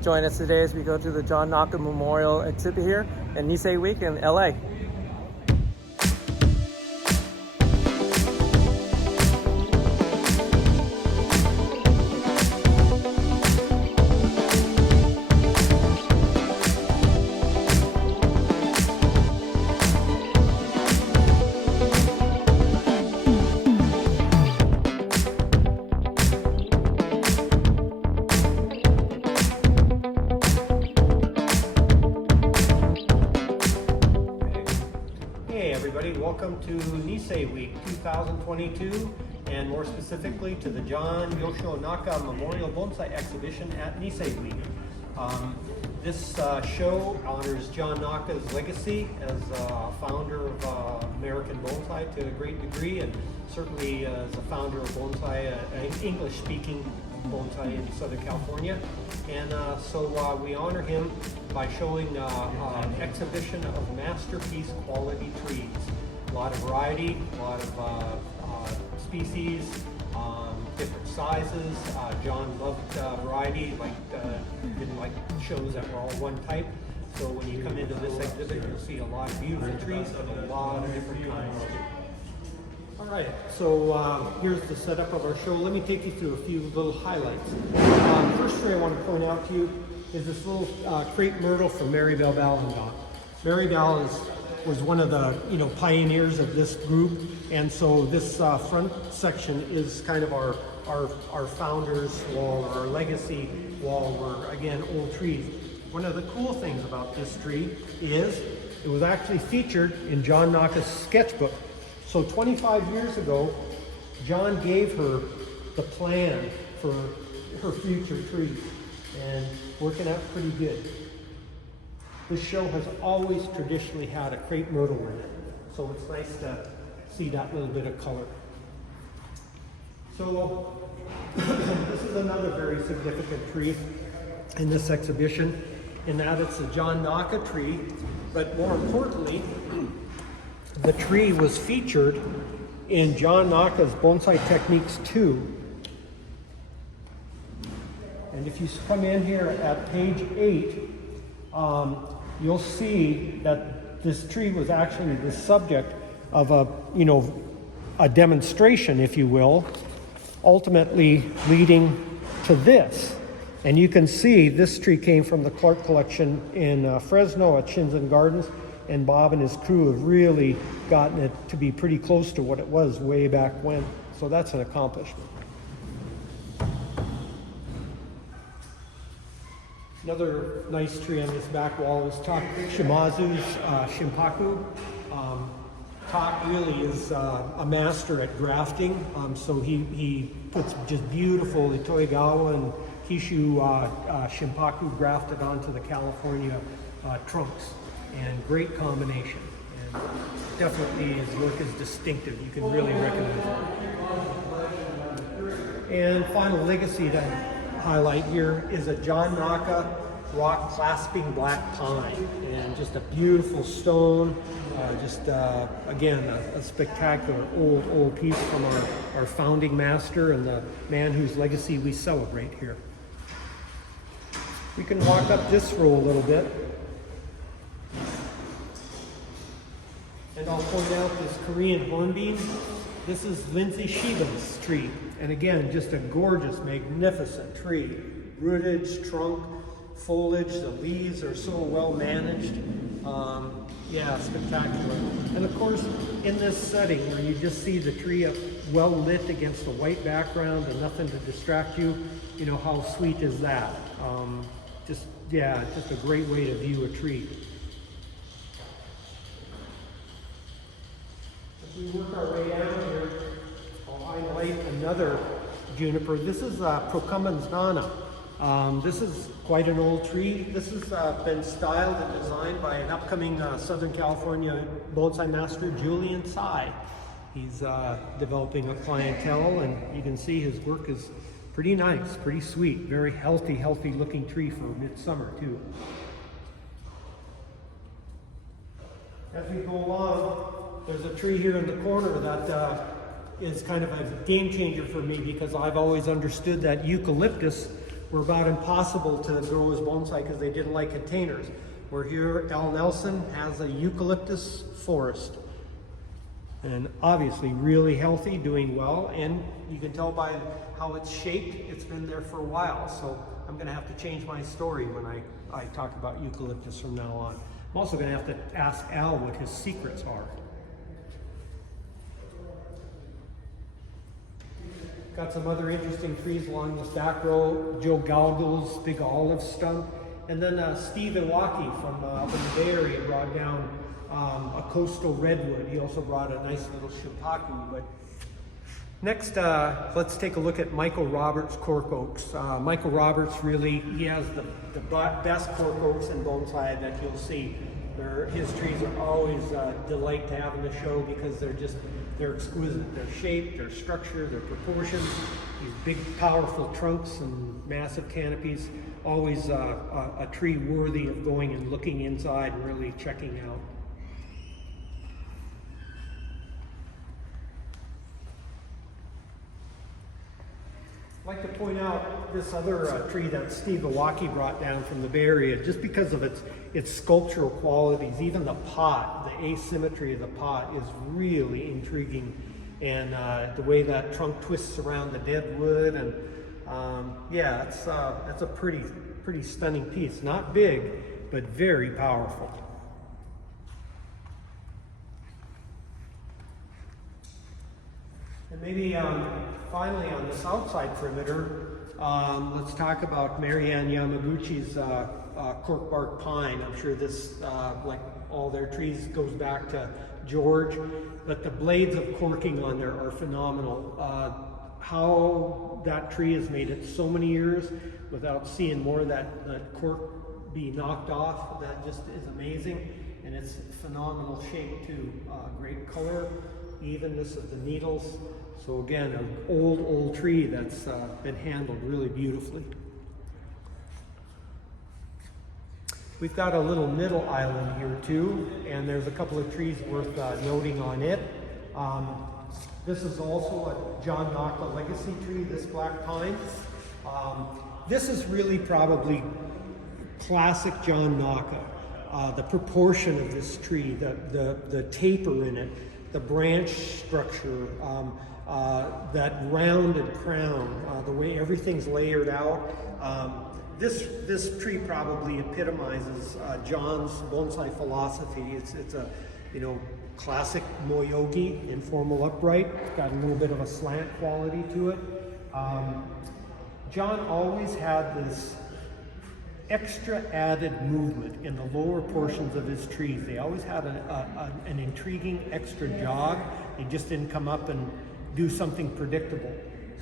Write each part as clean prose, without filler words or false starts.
Join us today as we go to the John Naka Memorial Exhibit here in Nisei Week in LA. Welcome to Nisei Week 2022, and more specifically to the John Naka Memorial Bonsai Exhibition at Nisei Week. This show honors John Naka's legacy as a founder of American bonsai to a great degree, and certainly as a founder of bonsai, English-speaking bonsai in Southern California. And so we honor him by showing an exhibition of masterpiece quality trees. A lot of variety, a lot of species, different sizes. John loved variety, didn't like shows that were all one type. So when you come into this exhibit, you'll see a lot of beautiful trees of a lot of different kinds. All right, so here's the setup of our show. Let me take you through a few little highlights. First tree I want to point out to you is this little crepe myrtle from Maribel Valendon. Maribel was one of the pioneers of this group, and so this front section is kind of our founders wall, or our legacy wall, where again old trees. One of the cool things about this tree is it was actually featured in John Naka's sketchbook. So 25 years ago, John gave her the plan for her future tree, and working out pretty good. This show has always traditionally had a crepe myrtle in it, so it's nice to see that little bit of color. So this is another very significant tree in this exhibition, in that it's a John Naka tree, but more importantly, the tree was featured in John Naka's Bonsai Techniques 2. And if you come in here at page 8, you'll see that this tree was actually the subject of a demonstration, if you will, ultimately leading to this. And you can see this tree came from the Clark collection in Fresno at Shinzen Gardens, and Bob and his crew have really gotten it to be pretty close to what it was way back when. So that's an accomplishment. Another nice tree on this back wall is Shimazu's Shimpaku. Tak really is a master at grafting, so he puts just beautiful Itoigawa and Kishu Shimpaku grafted onto the California trunks, and great combination. And definitely his work is distinctive. You can really recognize it. And final legacy to highlight here is a John Naka rock clasping black pine, and just a beautiful stone, again a spectacular old piece from our founding master and the man whose legacy we celebrate here. We can walk up this row a little bit, and I'll point out this Korean hornbeam. This is Lindsay Shiba's tree, and again, just a gorgeous, magnificent tree. Rootage, trunk, foliage, the leaves are so well managed. Yeah, spectacular. And of course, in this setting where you just see the tree up well lit against a white background and nothing to distract you, how sweet is that? Just a great way to view a tree. As we work our way down here, I'll highlight another juniper. This is Procumbens nana. This is quite an old tree. This has been styled and designed by an upcoming Southern California bonsai master, Julian Tsai. He's developing a clientele, and you can see his work is pretty nice, pretty sweet, very healthy looking tree for midsummer too. As we go along, there's a tree here in the corner that is kind of a game changer for me, because I've always understood that eucalyptus were about impossible to grow as bonsai because they didn't like containers. Where here, L. Nelson has a Eucalyptus Forest. And obviously really healthy, doing well, and you can tell by how it's shaped, it's been there for a while. So I'm gonna have to change my story when I talk about eucalyptus from now on. I'm also gonna have to ask Al what his secrets are. Got some other interesting trees along this back row. Joe Galgo's big olive stump. And then Steve Iwaki from up in the Bay Area brought down a coastal redwood. He also brought a nice little shimpaku. But next, let's take a look at Michael Roberts' cork oaks. Michael Roberts he has the best cork oaks in bonsai that you'll see. His trees are always a delight to have in the show because they're exquisite. Their shape, their structure, their proportions, these big powerful trunks and massive canopies. Always a tree worthy of going and looking inside and really checking out. I'd like to point out this other tree that Steve Iwaki brought down from the Bay Area, just because of its sculptural qualities. Even the pot, the asymmetry of the pot is really intriguing, and the way that trunk twists around the dead wood, and yeah, it's a pretty stunning piece. Not big, but very powerful. And maybe finally on this outside perimeter, let's talk about Marian Yamaguchi's cork bark pine. I'm sure this, like all their trees, goes back to George, but the blades of corking on there are phenomenal. How that tree has made it so many years without seeing more of that cork be knocked off, that just is amazing. And it's phenomenal shape too, great color, evenness of the needles. So again, an old tree that's been handled really beautifully. We've got a little middle island here too, and there's a couple of trees worth noting on it. This is also a John Naka legacy tree, this black pine. This is really probably classic John Naka. The proportion of this tree, the taper in it, the branch structure, that rounded crown, the way everything's layered out. This tree probably epitomizes John's bonsai philosophy. It's a classic moyogi, informal upright, got a little bit of a slant quality to it. John always had this extra added movement in the lower portions of his trees. They always had an intriguing extra jog. They just didn't come up and do something predictable.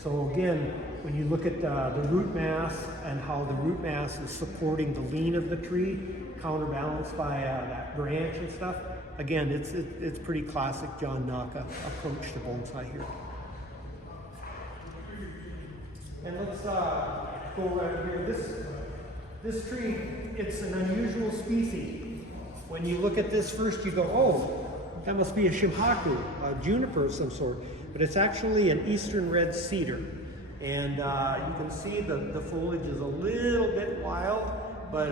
So again, when you look at the root mass and how the root mass is supporting the lean of the tree, counterbalanced by that branch and stuff, again, it's pretty classic John Naka approach to bonsai here. And let's go right here. This tree, it's an unusual species. When you look at this first, you go, oh, that must be a shimpaku, a juniper of some sort. But it's actually an eastern red cedar. And you can see the foliage is a little bit wild, but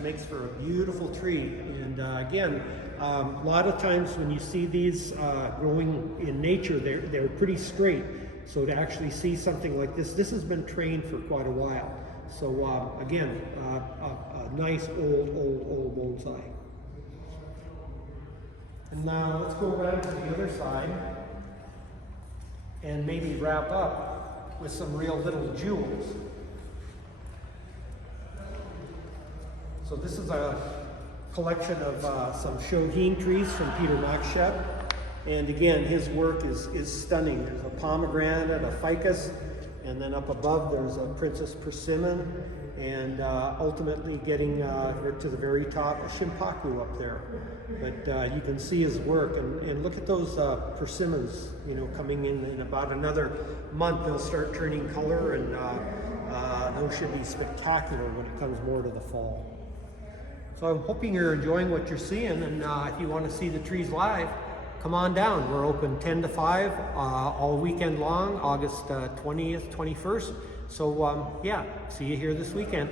makes for a beautiful tree. And again, a lot of times when you see these growing in nature, they're pretty straight. So to actually see something like this has been trained for quite a while. So again, a nice old bonsai. And now let's go around to the other side and maybe wrap up with some real little jewels. So this is a collection of some Shohin trees from Peter Makshep. And again, his work is stunning. There's a pomegranate, a ficus, and then up above there's a Princess Persimmon, and ultimately getting to the very top, a shimpaku up there. But you can see his work, and look at those persimmons, coming in about another month. They'll start turning color, and those should be spectacular when it comes more to the fall. So I'm hoping you're enjoying what you're seeing, and if you want to see the trees live, come on down. We're open 10 to 5 all weekend long, August 20th, 21st. So yeah, see you here this weekend.